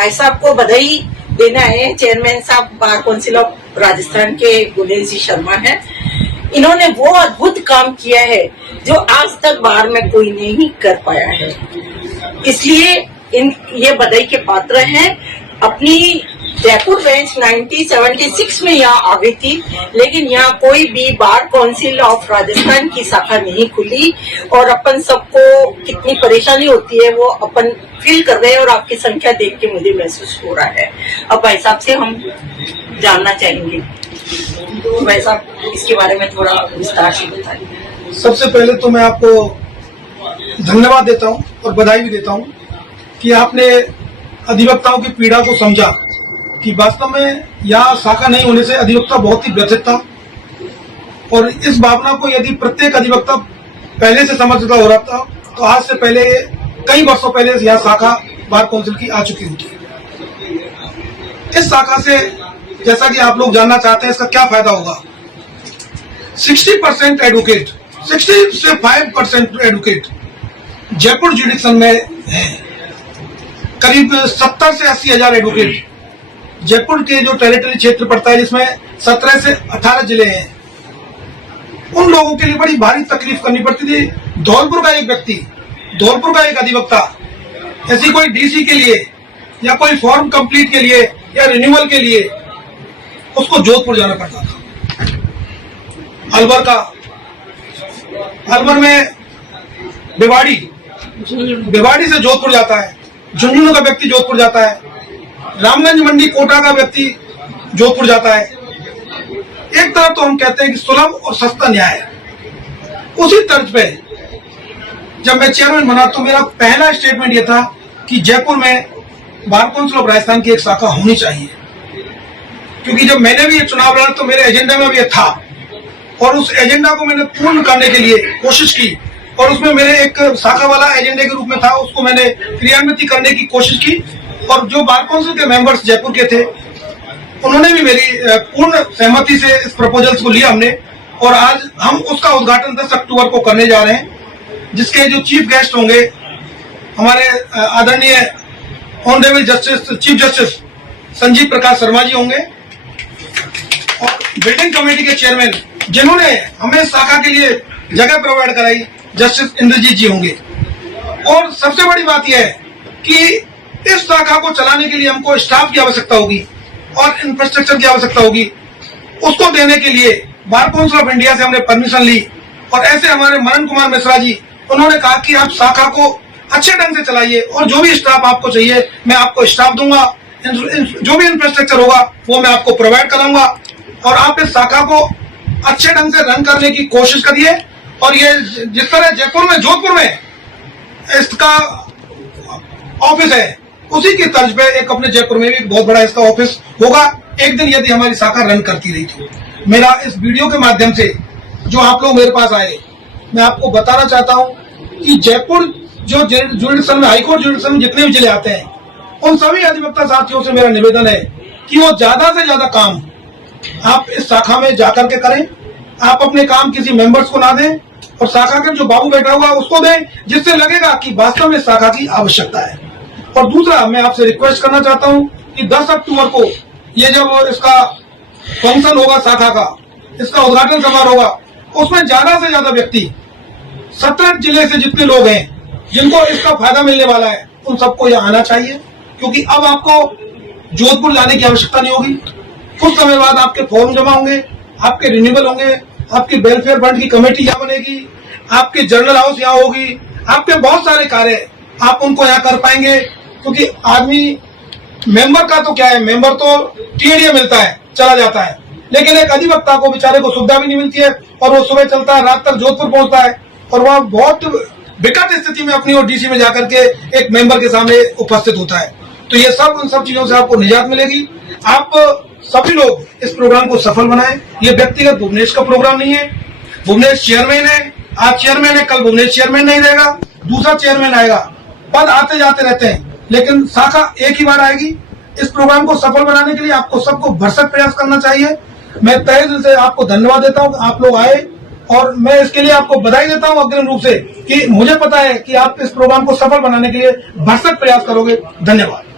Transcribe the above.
भाई साहब को बधाई देना है। चेयरमैन साहब बार काउंसिल ऑफ राजस्थान के गुलेश जी शर्मा है। इन्होंने वो अद्भुत काम किया है जो आज तक बार में कोई नहीं कर पाया है, इसलिए ये बधाई के पात्र हैं। अपनी जयपुर बेंच 1976 में यहाँ आ गई थी, लेकिन यहाँ कोई भी बार काउंसिल ऑफ राजस्थान की शाखा नहीं खुली और अपन सबको कितनी परेशानी होती है वो अपन फील कर रहे हैं और आपकी संख्या देख के मुझे महसूस हो रहा है। अब भाई साहब से हम जानना चाहेंगे, तो भाई साहब इसके बारे में थोड़ा विस्तार से बताइए। सबसे पहले तो मैं आपको धन्यवाद देता हूँ और बधाई भी देता हूँ कि आपने अधिवक्ताओं की पीड़ा को समझा कि वास्तव में यहाँ शाखा नहीं होने से अधिवक्ता बहुत ही व्यथित था, और इस भावना को यदि प्रत्येक अधिवक्ता पहले से समझता हो रहा था तो आज से पहले कई वर्षों पहले यहाँ शाखा बार काउंसिल की आ चुकी होती। इस शाखा से जैसा कि आप लोग जानना चाहते हैं इसका क्या फायदा होगा। 60% एडवोकेट, 60 से 5% एडवोकेट जयपुर जुडिक्शन में है। करीब 70 से 80 हजार एडवोकेट जयपुर के जो टेरिटरी क्षेत्र पड़ता है जिसमें 17 से 18 जिले हैं, उन लोगों के लिए बड़ी भारी तकलीफ करनी पड़ती थी। धौलपुर का एक व्यक्ति, धौलपुर का एक अधिवक्ता ऐसी कोई डीसी के लिए या कोई फॉर्म कंप्लीट के लिए या रिन्यूअल के लिए उसको जोधपुर जाना पड़ता था। अलवर में भिवाड़ी से जोधपुर जाता है, झुंझुनू का व्यक्ति जोधपुर जाता है, रामगंज मंडी कोटा का व्यक्ति जोधपुर जाता है। एक तरफ तो हम कहते हैं कि सुलभ और सस्ता न्याय है। उसी तर्ज पे जब मैं चेयरमैन बना तो मेरा पहला स्टेटमेंट यह था कि जयपुर में बार काउंसिल ऑफ राजस्थान की एक शाखा होनी चाहिए, क्योंकि जब मैंने भी ये चुनाव लड़ा तो मेरे एजेंडा में भी ये था और उस एजेंडा को मैंने पूर्ण करने के लिए कोशिश की, और उसमें मेरे एक शाखा वाला एजेंडे के रूप में था, उसको मैंने क्रियान्वित करने की कोशिश की। और जो बार काउंसिल के मेंबर्स जयपुर के थे उन्होंने भी मेरी पूर्ण सहमति से इस प्रपोजल्स को लिया हमने, और आज हम उसका उद्घाटन 10 अक्टूबर को करने जा रहे हैं, जिसके जो चीफ गेस्ट होंगे हमारे आदरणीय honourable justice chief justice Sanjeev Prakash Sharma ji होंगे, और बिल्डिंग कमेटी के चेयरमैन जिन्होंने हमें शाखा के लिए जगह प्रोवाइड कराई जस्टिस इंद्रजीत जी होंगे। और सबसे बड़ी बात यह है कि इस शाखा को चलाने के लिए हमको स्टाफ की आवश्यकता होगी और इंफ्रास्ट्रक्चर की आवश्यकता होगी। उसको देने के लिए बार काउंसिल ऑफ इंडिया से हमने परमिशन ली, और ऐसे हमारे मनन कुमार मिश्रा जी उन्होंने कहा कि आप शाखा को अच्छे ढंग से चलाइए और जो भी स्टाफ आपको चाहिए मैं आपको स्टाफ दूंगा, जो भी इंफ्रास्ट्रक्चर होगा वो मैं आपको प्रोवाइड कराऊंगा, और आप इस शाखा को अच्छे ढंग से रन करने की कोशिश करिए। और ये जिस तरह जयपुर में जोधपुर में इसका ऑफिस है, उसी की तर्ज पे एक अपने जयपुर में भी बहुत बड़ा इसका ऑफिस होगा एक दिन, यदि हमारी शाखा रन करती रही तो। मेरा इस वीडियो के माध्यम से जो आप लोग मेरे पास आए, मैं आपको बताना चाहता हूं कि जयपुर जो जुडिक्शन में, हाईकोर्ट जुडिक्शन में जितने भी जिले आते हैं, उन सभी अधिवक्ता साथियों से मेरा निवेदन है कि वो ज्यादा से ज्यादा काम आप इस शाखा में जाकर के करें। आप अपने काम किसी मेंबर्स को ना दें, और शाखा के जो बाबू बैठा हुआ उसको दें, जिससे लगेगा कि वास्तव में शाखा की आवश्यकता है। और दूसरा, मैं आपसे रिक्वेस्ट करना चाहता हूं कि 10 अक्टूबर को ये जब इसका फंक्शन होगा शाखा का, इसका उद्घाटन समारोह होगा, उसमें ज्यादा से ज्यादा व्यक्ति 17 जिले से जितने लोग हैं जिनको इसका फायदा मिलने वाला है उन सबको यहाँ आना चाहिए, क्योंकि अब आपको जोधपुर जाने की आवश्यकता नहीं होगी। कुछ समय बाद आपके फॉर्म जमा होंगे, आपके रिन्यूअल होंगे, आपकी वेलफेयर फंड की कमेटी यहाँ बनेगी, आपकी जर्नल हाउस यहाँ होगी, आपके बहुत सारे कार्य आप उनको यहाँ कर पाएंगे। क्योंकि आदमी मेंबर का तो क्या है, मेंबर तो टीएडीए मिलता है चला जाता है, लेकिन एक अधिवक्ता को बेचारे को सुविधा भी नहीं मिलती है, और वो सुबह चलता है रात तक जोधपुर पहुंचता है, और वह बहुत विकट स्थिति में अपनी और डीसी में जाकर के एक मेंबर के सामने उपस्थित होता है। तो ये सब, उन सब चीजों से आपको निजात मिलेगी। आप सभी लोग इस प्रोग्राम को सफल बनाएं। ये व्यक्तिगत भुवनेश का प्रोग्राम नहीं है, भुवनेश चेयरमैन है, आज चेयरमैन है, कल भुवनेश चेयरमैन नहीं रहेगा, दूसरा चेयरमैन आएगा। पद आते जाते रहते हैं, लेकिन शाखा एक ही बार आएगी। इस प्रोग्राम को सफल बनाने के लिए आपको सबको भरसक प्रयास करना चाहिए। मैं तहे दिल से आपको धन्यवाद देता हूं, आप लोग आए, और मैं इसके लिए आपको बधाई देता हूं अग्रिम रूप से कि मुझे पता है कि आप इस प्रोग्राम को सफल बनाने के लिए भरसक प्रयास करोगे। धन्यवाद।